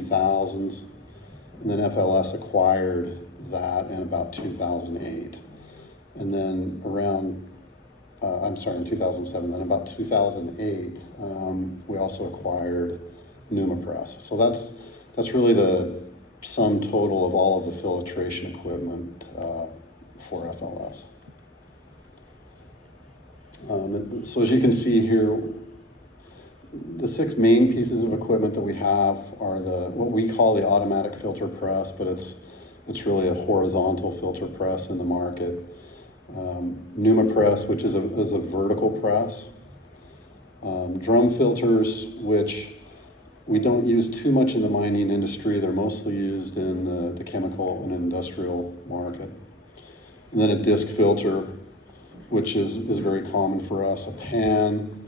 2000s, and then FLS acquired that in about 2008. And then around, in 2007, then about 2008, we also acquired Pneumapress. So that's really the sum total of all of the filtration equipment for FLS. So as you can see here, the 6 main pieces of equipment that we have are what we call the automatic filter press, but it's really a horizontal filter press in the market. Pneumapress, which is a vertical press. Drum filters, which we don't use too much in the mining industry. They're mostly used in the chemical and industrial market. And then a disc filter, which is very common for us. A pan,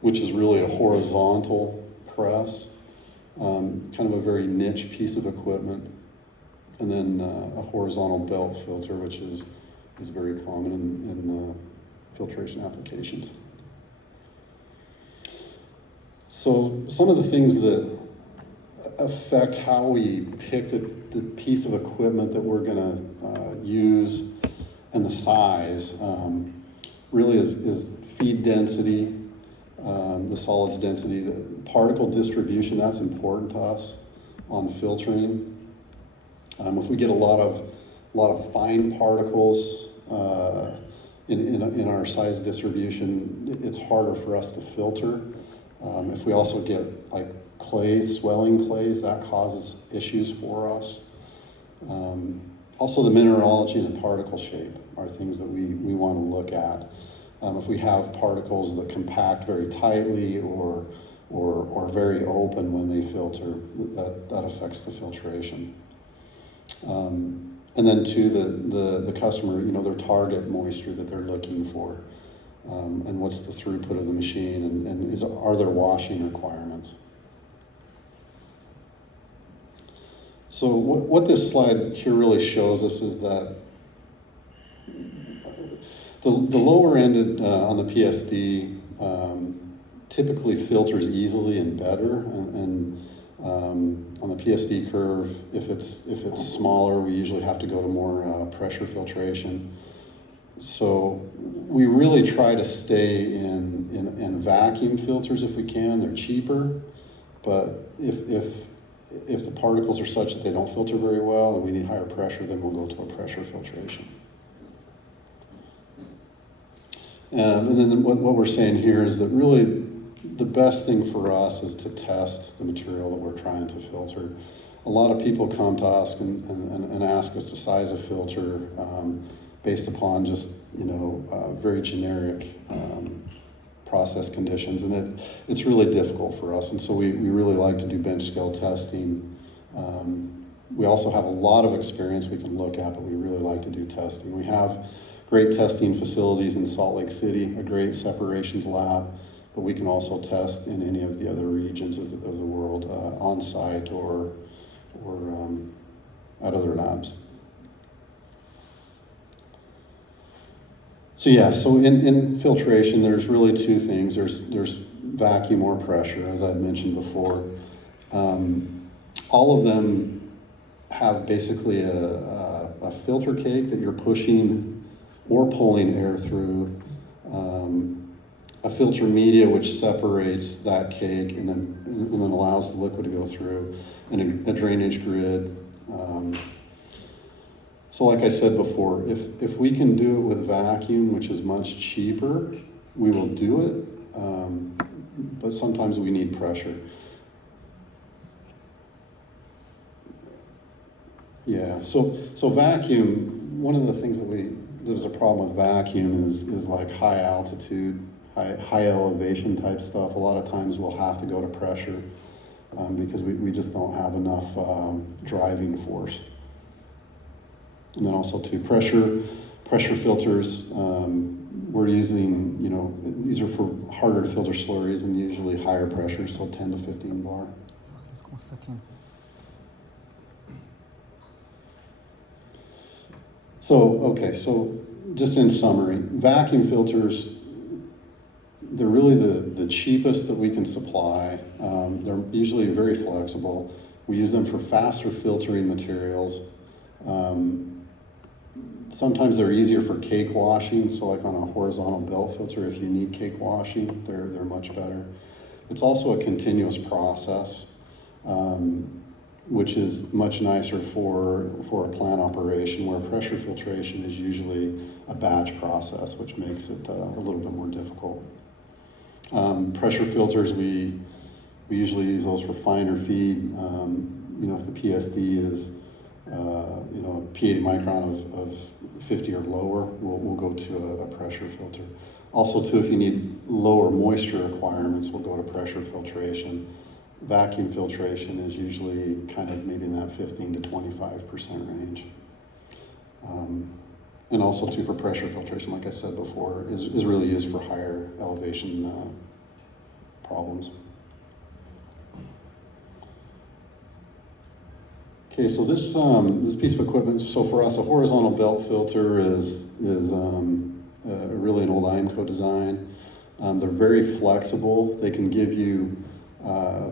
which is really a horizontal press, kind of a very niche piece of equipment. And then a horizontal belt filter, which is very common in filtration applications. So some of the things that affect how we pick the piece of equipment that we're gonna use and the size really is feed density, the solids density, the particle distribution. That's important to us on filtering. If we get a lot of fine particles in our size distribution, it's harder for us to filter. If we also get like clays, swelling clays, that causes issues for us. Also the mineralogy and the particle shape are things that we want to look at. If we have particles that compact very tightly or very open when they filter, that affects the filtration. And then too, the customer, their target moisture that they're looking for, and what's the throughput of the machine, and are there washing requirements? So what this slide here really shows us is that the lower end on the PSD typically filters easily and better, and on the PSD curve, if it's smaller, we usually have to go to more pressure filtration. So we really try to stay in vacuum filters if we can. They're cheaper, but if the particles are such that they don't filter very well and we need higher pressure, then we'll go to a pressure filtration. And then what we're saying here is that really the best thing for us is to test the material that we're trying to filter. A lot of people come to us and ask us to size a filter based upon just very generic process conditions, and it's really difficult for us. And so we really like to do bench scale testing. We also have a lot of experience we can look at, but we really like to do testing. We have great testing facilities in Salt Lake City, a great separations lab, but we can also test in any of the other regions of the world, on site or at other labs. So in filtration, there's really 2 things. There's vacuum or pressure, as I've mentioned before. All of them have basically a filter cake that you're pushing or pulling air through, a filter media which separates that cake and then allows the liquid to go through, and a drainage grid. So like I said before, if we can do it with vacuum, which is much cheaper, we will do it, but sometimes we need pressure. Yeah, so vacuum, one of the things there's a problem with vacuum is like high altitude, high elevation type stuff. A lot of times we'll have to go to pressure because we just don't have enough driving force. And then also too, pressure filters, we're using, these are for harder to filter slurries and usually higher pressure, so 10 to 15 bar. So just in summary, vacuum filters, they're really the cheapest that we can supply. They're usually very flexible. We use them for faster filtering materials. Sometimes they're easier for cake washing, so like on a horizontal belt filter, if you need cake washing, they're much better. It's also a continuous process, which is much nicer for a plant operation, where pressure filtration is usually a batch process, which makes it a little bit more difficult. Pressure filters, we usually use those for finer feed. You know, if the PSD is you know, a P80 micron of 50 or lower, we'll go to a pressure filter. Also too, if you need lower moisture requirements, we'll go to pressure filtration. Vacuum filtration is usually kind of maybe in that 15 to 25% range. And also too, for pressure filtration, like I said before, is really used for higher elevation problems. Okay, so this piece of equipment, so for us, a horizontal belt filter is really an old IMCO design. They're very flexible. They can give you a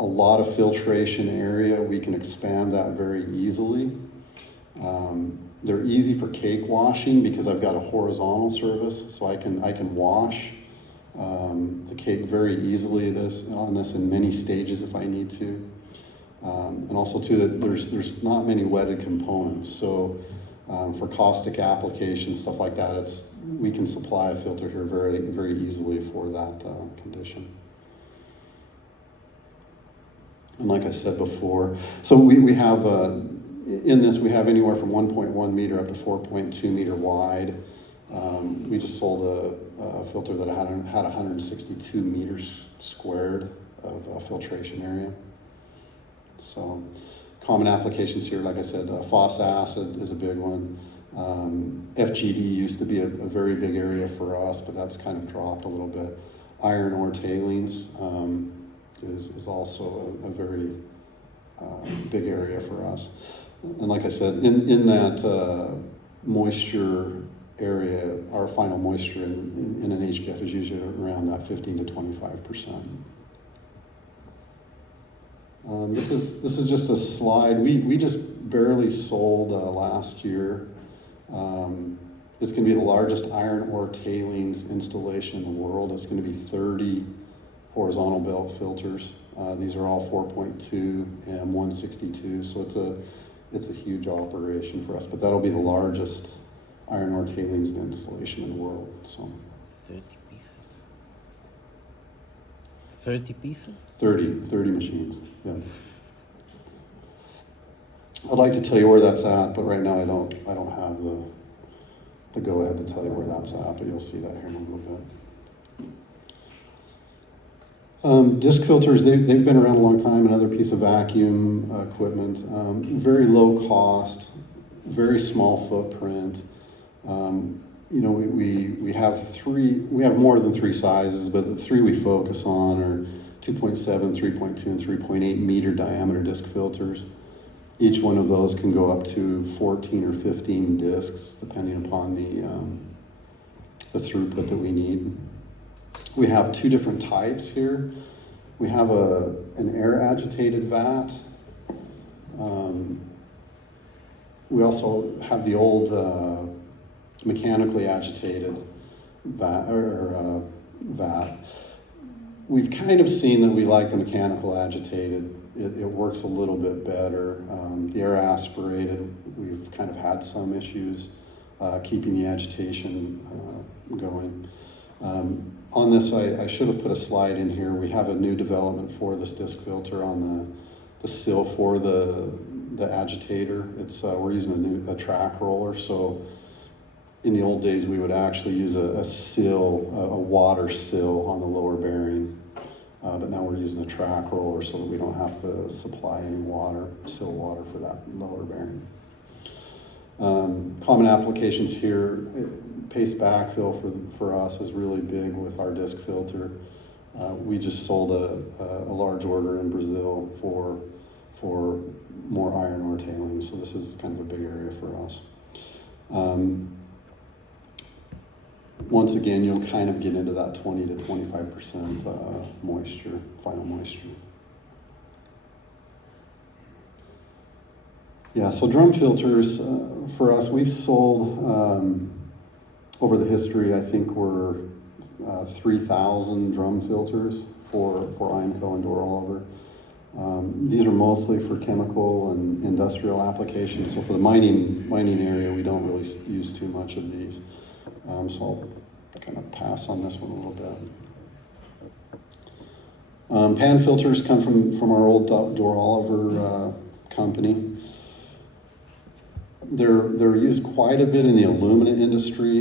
lot of filtration area. We can expand that very easily. They're easy for cake washing because I've got a horizontal surface, so I can wash the cake very easily on this in many stages if I need to. And also too, that there's not many wetted components, so for caustic applications, stuff like that, we can supply a filter here very, very easily for that condition. And like I said before, so we have in this we have anywhere from 1.1 meter up to 4.2 meter wide. We just sold a filter that had 162 meters squared of filtration area. So common applications here, like I said, phos acid is a big one. FGD used to be a very big area for us, but that's kind of dropped a little bit. Iron ore tailings is also a very big area for us. And like I said, in that moisture area, our final moisture in an HPF is usually around that 15 to 25%. This is just a slide. We just barely sold last year. It's going to be the largest iron ore tailings installation in the world. It's going to be 30 horizontal belt filters. These are all 4.2 and 162, so it's a huge operation for us. But that'll be the largest iron ore tailings installation in the world. So 30 pieces. 30 pieces? 30 machines. Yeah. I'd like to tell you where that's at, but right now I don't have the go ahead to tell you where that's at, but you'll see that here in a little bit. Disc filters, they've been around a long time, another piece of vacuum equipment. Very low cost, very small footprint. You know, we have more than 3 sizes, but the 3 we focus on are 2.7, 3.2, and 3.8 meter diameter disc filters. Each one of those can go up to 14 or 15 discs, depending upon the throughput that we need. We have 2 different types here. We have an air agitated vat. We also have the old mechanically agitated vat. We've kind of seen that we like the mechanical agitated. It works a little bit better. The air aspirated, we've kind of had some issues keeping the agitation going. On this, I should have put a slide in here. We have a new development for this disc filter on the sill for the agitator. We're using a track roller. So in the old days, we would actually use a water sill on the lower bearing. But now we're using a track roller so that we don't have to supply any sill water for that lower bearing. Common applications here, paste backfill for us is really big with our disc filter. We just sold a large order in Brazil for more iron ore tailings, so this is kind of a big area for us. Once again, you'll kind of get into that 20 to 25% moisture, final moisture. Yeah, so drum filters, for us, we've sold, over the history, I think we're 3,000 drum filters for IMCO and door oliver. These are mostly for chemical and industrial applications. So for the mining area, we don't really use too much of these. So I'll kind of pass on this one a little bit. Pan filters come from our old door oliver company. They're used quite a bit in the aluminum industry.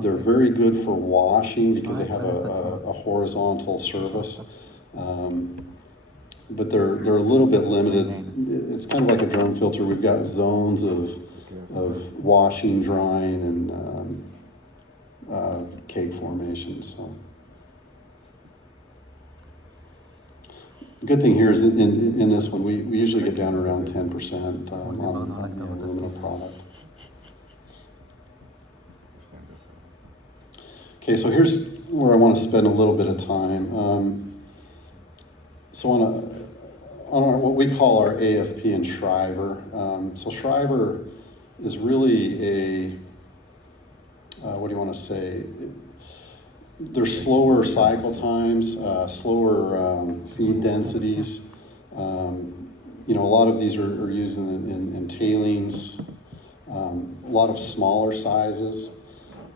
They're very good for washing because they have a horizontal surface. But they're a little bit limited. It's kind of like a drum filter. We've got zones of washing, drying, and cake formation. So the good thing here is in this one, we usually get down around 10% on the aluminum product. Okay, so here's where I want to spend a little bit of time. So on our, what we call our AFP and Shriver. So Shriver is really a, what do you want to say? There's slower cycle times, slower feed densities. You know, a lot of these are used in tailings, a lot of smaller sizes.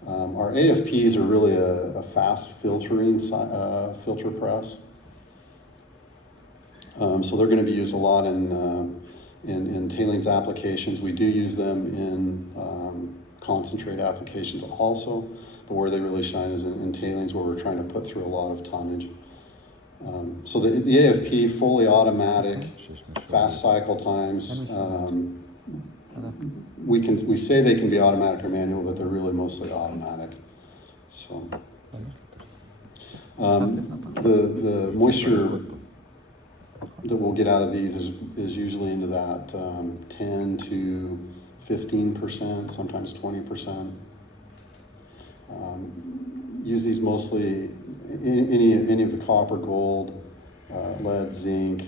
Our AFPs are really a fast filtering filter press. So they're going to be used a lot in tailings applications. We do use them in concentrate applications also, but where they really shine is in tailings, where we're trying to put through a lot of tonnage. So the AFP, fully automatic, fast cycle times. We say they can be automatic or manual, but they're really mostly automatic. So the moisture that we'll get out of these is usually into that 10 to 15%, sometimes 20%. Use these mostly any of the copper, gold, lead, zinc.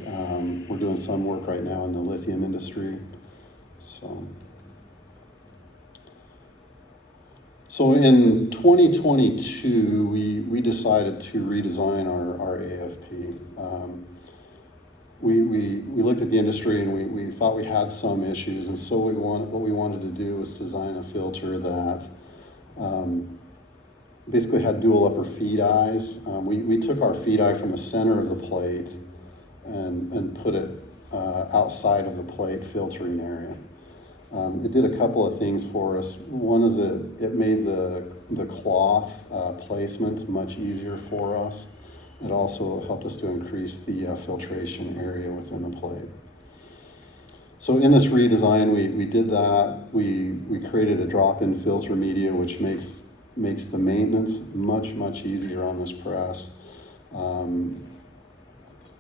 We're doing some work right now in the lithium industry. So in 2022, we decided to redesign our AFP. We looked at the industry and we thought we had some issues, and so what we wanted to do was design a filter that basically had dual upper feed eyes. We took our feed eye from the center of the plate and put it outside of the plate filtering area. It did a couple of things for us. One is that it made the cloth placement much easier for us. It also helped us to increase the filtration area within the plate. So in this redesign, we did that. We created a drop-in filter media, which makes the maintenance much easier on this press.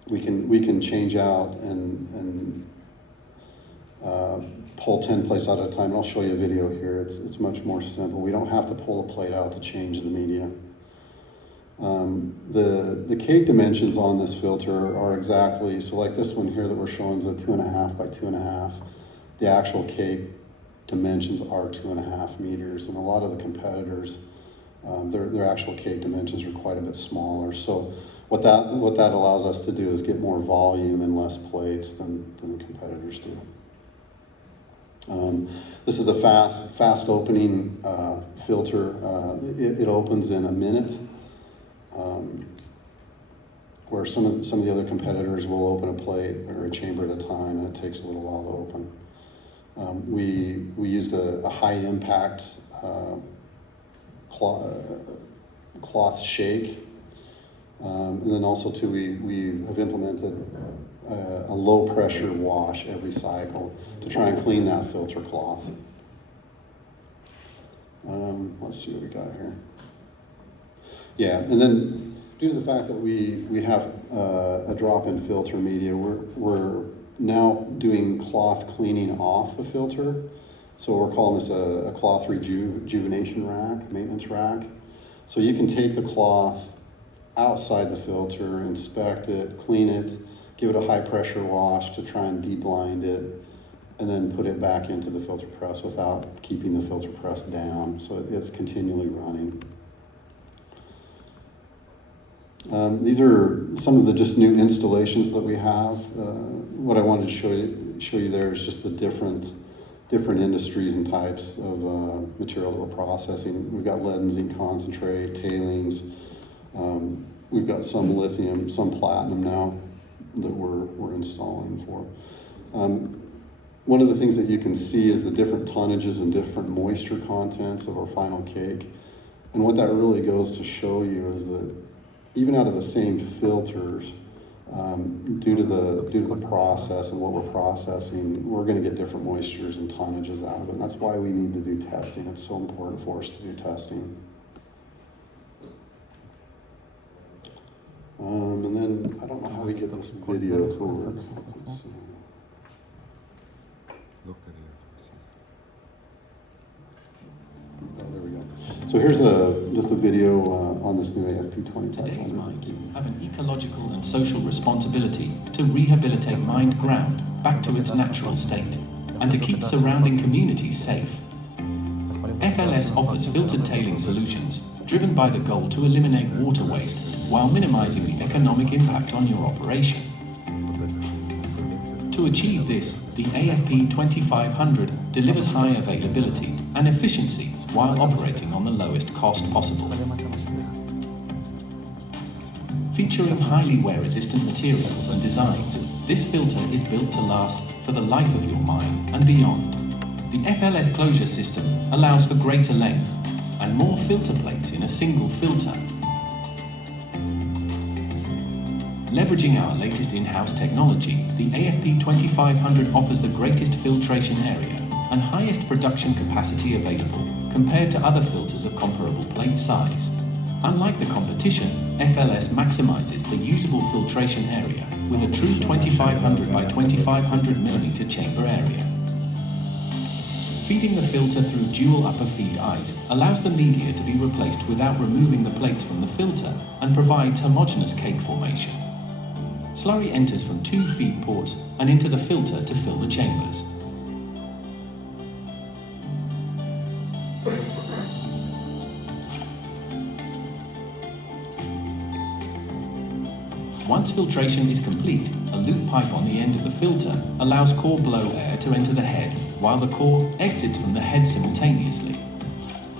We can change out and pull 10 plates out at a time. I'll show you a video here. It's much more simple. We don't have to pull a plate out to change the media. The cake dimensions on this filter are exactly, so like this one here that we're showing is a 2.5 by 2.5. The actual cake dimensions are 2.5 meters, and a lot of the competitors, their actual cake dimensions are quite a bit smaller. So what that allows us to do is get more volume and less plates than the competitors do. This is a fast opening filter. It opens in a minute. Where some of the other competitors will open a plate or a chamber at a time, and it takes a little while to open. We used a high impact cloth shake, and then also too we have implemented a low pressure wash every cycle to try and clean that filter cloth. Let's see what we got here. Yeah, and then due to the fact that we have a drop-in filter media, we're now doing cloth cleaning off the filter. So we're calling this a cloth rejuvenation rack, maintenance rack. So you can take the cloth outside the filter, inspect it, clean it, give it a high pressure wash to try and deblind it, and then put it back into the filter press without keeping the filter press down, so it's continually running. These are some of the just new installations that we have. What I wanted to show you there is just the different industries and types of material that we're processing. We've got lead and zinc concentrate, tailings. We've got some lithium, some platinum now that we're installing for. One of the things that you can see is the different tonnages and different moisture contents of our final cake. And what that really goes to show you is that even out of the same filters, due to the process and what we're processing, we're going to get different moistures and tonnages out of it. And that's why we need to do testing. It's so important for us to do testing. And then I don't know how we get this video to work. Let's see. Oh, there we go. So here's just a video on this new AFP 2500. Today's mines have an ecological and social responsibility to rehabilitate mined ground back to its natural state and to keep surrounding communities safe. FLS offers filtered tailing solutions driven by the goal to eliminate water waste while minimizing the economic impact on your operation. To achieve this, the AFP 2500 delivers high availability and efficiency while operating on the lowest cost possible. Featuring highly wear-resistant materials and designs, this filter is built to last for the life of your mine and beyond. The FLS closure system allows for greater length and more filter plates in a single filter. Leveraging our latest in-house technology, the AFP 2500 offers the greatest filtration area and highest production capacity available compared to other filters of comparable plate size. Unlike the competition, FLS maximizes the usable filtration area with a true 2500 by 2500 mm chamber area. Feeding the filter through dual upper feed eyes allows the media to be replaced without removing the plates from the filter and provides homogeneous cake formation. Slurry enters from 2 feed ports and into the filter to fill the chambers. Once filtration is complete, a loop pipe on the end of the filter allows core blow air to enter the head, while the core exits from the head simultaneously.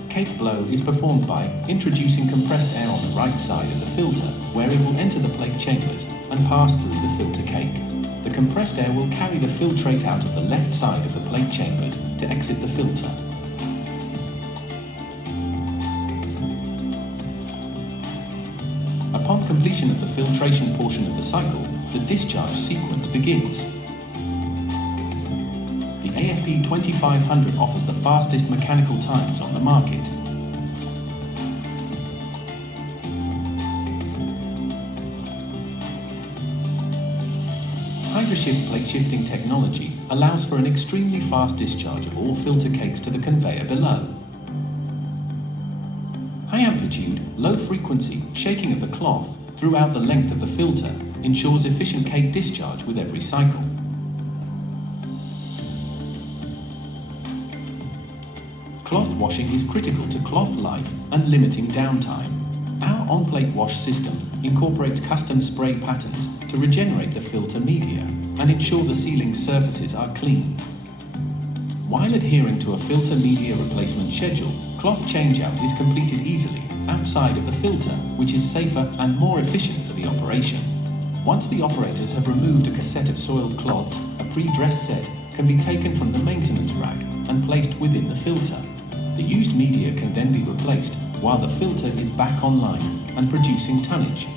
Cake blow is performed by introducing compressed air on the right side of the filter, where it will enter the plate chambers and pass through the filter cake. The compressed air will carry the filtrate out of the left side of the plate chambers to exit the filter. Upon completion of the filtration portion of the cycle, the discharge sequence begins. The AFP 2500 offers the fastest mechanical times on the market. HydroShift plate shifting technology allows for an extremely fast discharge of all filter cakes to the conveyor below. High amplitude, low frequency shaking of the cloth throughout the length of the filter ensures efficient cake discharge with every cycle. Cloth washing is critical to cloth life and limiting downtime. Our on-plate wash system incorporates custom spray patterns to regenerate the filter media and ensure the sealing surfaces are clean. While adhering to a filter media replacement schedule, cloth changeout is completed easily outside of the filter, which is safer and more efficient for the operation. Once the operators have removed a cassette of soiled cloths, a pre-dressed set can be taken from the maintenance rack and placed within the filter. The used media can then be replaced while the filter is back online and producing tonnage.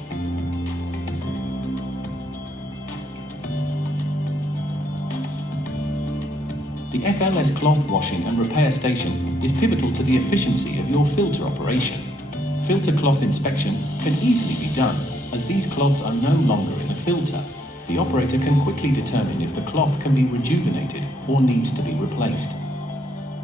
The FLS cloth washing and repair station is pivotal to the efficiency of your filter operation. Filter cloth inspection can easily be done, as these cloths are no longer in the filter. The operator can quickly determine if the cloth can be rejuvenated or needs to be replaced.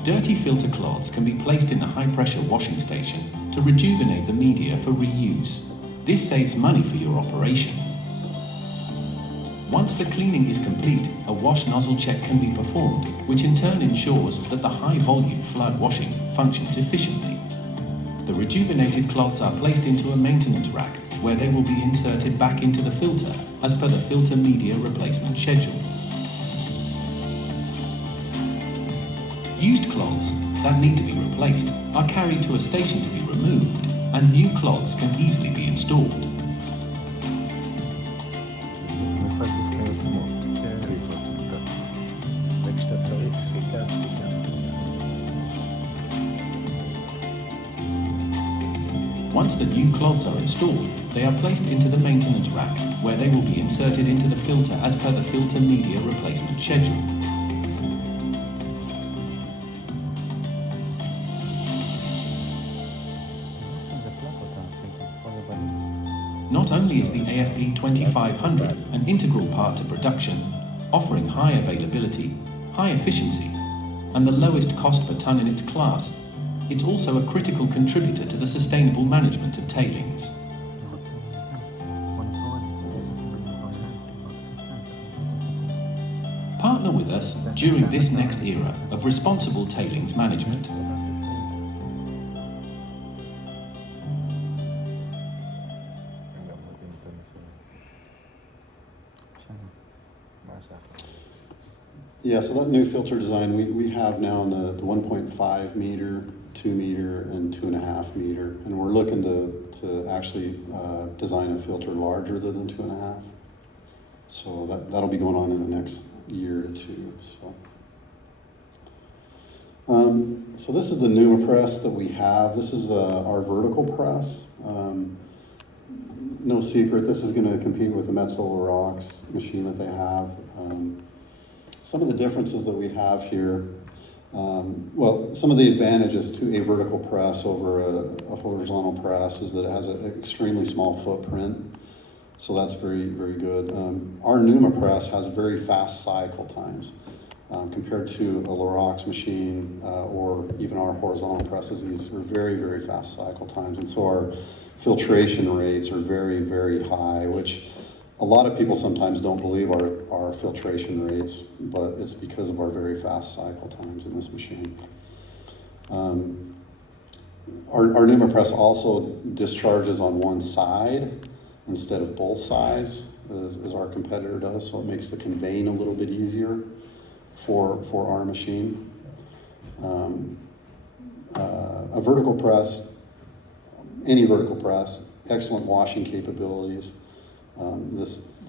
Dirty filter cloths can be placed in the high-pressure washing station to rejuvenate the media for reuse. This saves money for your operation. Once the cleaning is complete, a wash nozzle check can be performed, which in turn ensures that the high-volume flood washing functions efficiently. The rejuvenated cloths are placed into a maintenance rack, where they will be inserted back into the filter as per the filter media replacement schedule. Used cloths that need to be replaced are carried to a station to be removed, and new cloths can easily be installed. מפת בפני עצמו. סליחה. וכשאתה צריך ספיקה. Once the new cloths are installed, they are placed into the maintenance rack, where they will be inserted into the filter as per the filter media replacement schedule. Not only is the AFP 2500 an integral part to production, offering high availability, high efficiency, and the lowest cost per ton in its class, it's also a critical contributor to the sustainable management of tailings. Partner with us during this next era of responsible tailings management. Yeah, so that new filter design we have now in the 1.5 meter, 2 meter, and 2.5 meter, and we're looking to actually design a filter larger than 2.5. So that'll be going on in the next year to two. So this is the Numa press that we have. This is our vertical press. No secret, this is going to compete with the Metzel Rocks machine that they have. Some of the differences that we have here, well, some of the advantages to a vertical press over a horizontal press is that it has an extremely small footprint, so that's very, very good. Our Numa press has very fast cycle times compared to a Larox machine or even our horizontal presses. These are very, very fast cycle times, and so our filtration rates are very, very high, which a lot of people sometimes don't believe our filtration rates, but it's because of our very fast cycle times in this machine. Our Numa press also discharges on one side instead of both sides, as our competitor does, so it makes the conveying a little bit easier for our machine. A vertical press, any vertical press, excellent washing capabilities.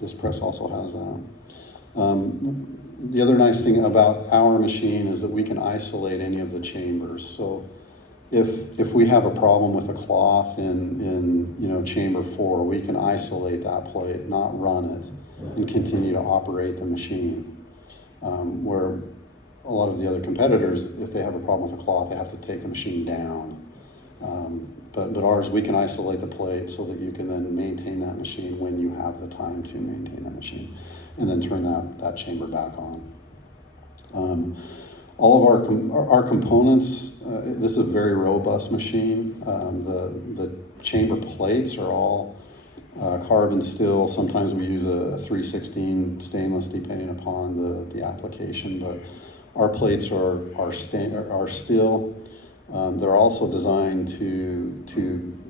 This press also has that. The other nice thing about our machine is that we can isolate any of the chambers. So if we have a problem with a cloth in chamber 4, we can isolate that plate, not run it, and continue to operate the machine. Where a lot of the other competitors, if they have a problem with a cloth, they have to take the machine down. But ours, we can isolate the plate so that you can then maintain that machine when you have the time to maintain that machine, and then turn that chamber back on. All of our components, this is a very robust machine. The chamber plates are all carbon steel. Sometimes we use a 316 stainless depending upon the application, but our plates are steel. They're also designed to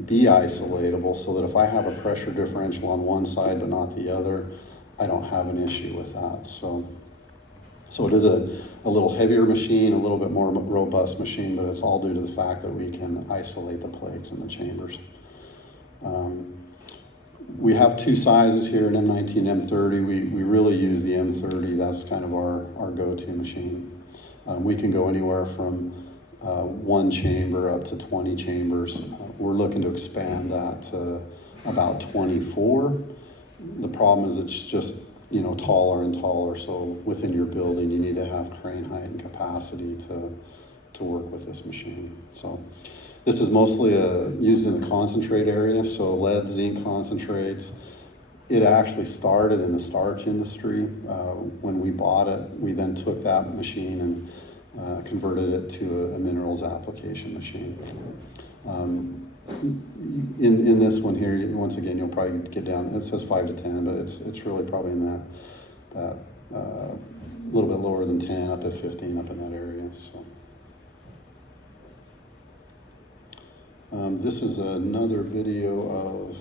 be isolatable so that if I have a pressure differential on one side but not the other, I don't have an issue with that. So it is a little heavier machine, a little bit more robust machine, but it's all due to the fact that we can isolate the plates in the chambers. We have two sizes here, an M19, M30. We really use the M30. That's kind of our go-to machine. We can go anywhere from one chamber up to 20 chambers. We're looking to expand that to about 24. The problem is it's just taller and taller, so within your building you need to have crane height and capacity to work with this machine. So this is mostly used in the concentrate area, so lead, zinc concentrates. It actually started in the starch industry. When we bought it, we then took that machine and converted it to a minerals application machine. In this one here, once again, you'll probably get down, it says 5 to 10, but it's really probably in that a little bit lower than 10, up to 15 up in that area. So this is another video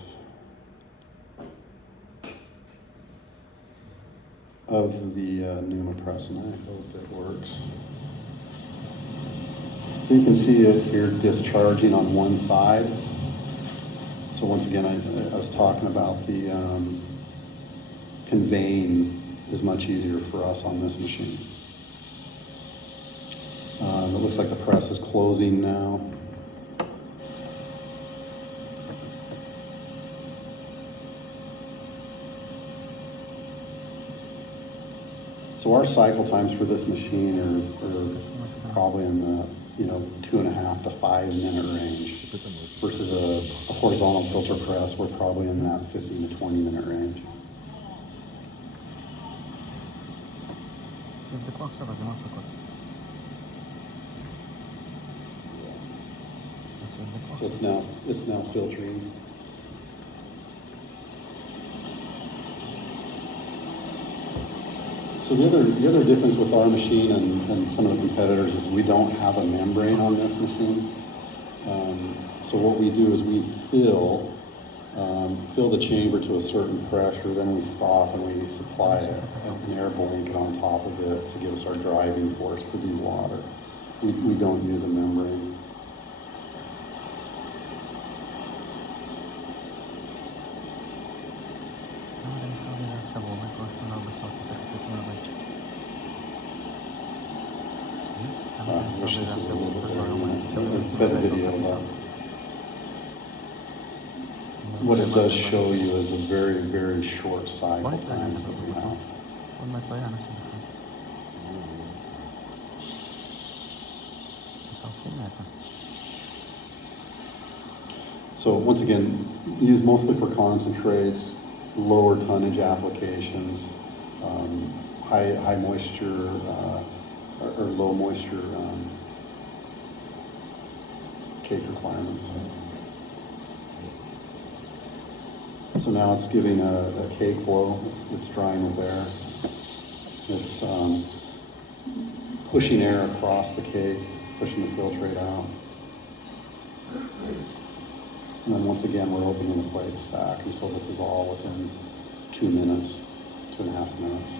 of the Numa press, and I hope it works. So you can see it here discharging on one side. So once again, I was talking about the conveying is much easier for us on this machine. It looks like the press is closing now. So our cycle times for this machine are probably in the 2.5 to 5 minute range, versus a horizontal filter press. We're probably in that 15 to 20 minute range. So it's now filtering. So the other difference with our machine and some of the competitors is we don't have a membrane on this machine. So what we do is we fill the chamber to a certain pressure, then we stop and we supply an air blanket on top of it to give us our driving force to do water. We don't use a membrane. I wish this was a little bit better video, but what it does show you is a very, very short cycle times that we have. So once again, used mostly for concentrates, lower tonnage applications, high moisture or low moisture cake requirements. So now it's giving a cake blow. It's drying with air. It's pushing air across the cake, pushing the filtrate out. And then once again, we're opening the plate stack. And so this is all within 2 minutes, 2.5 minutes.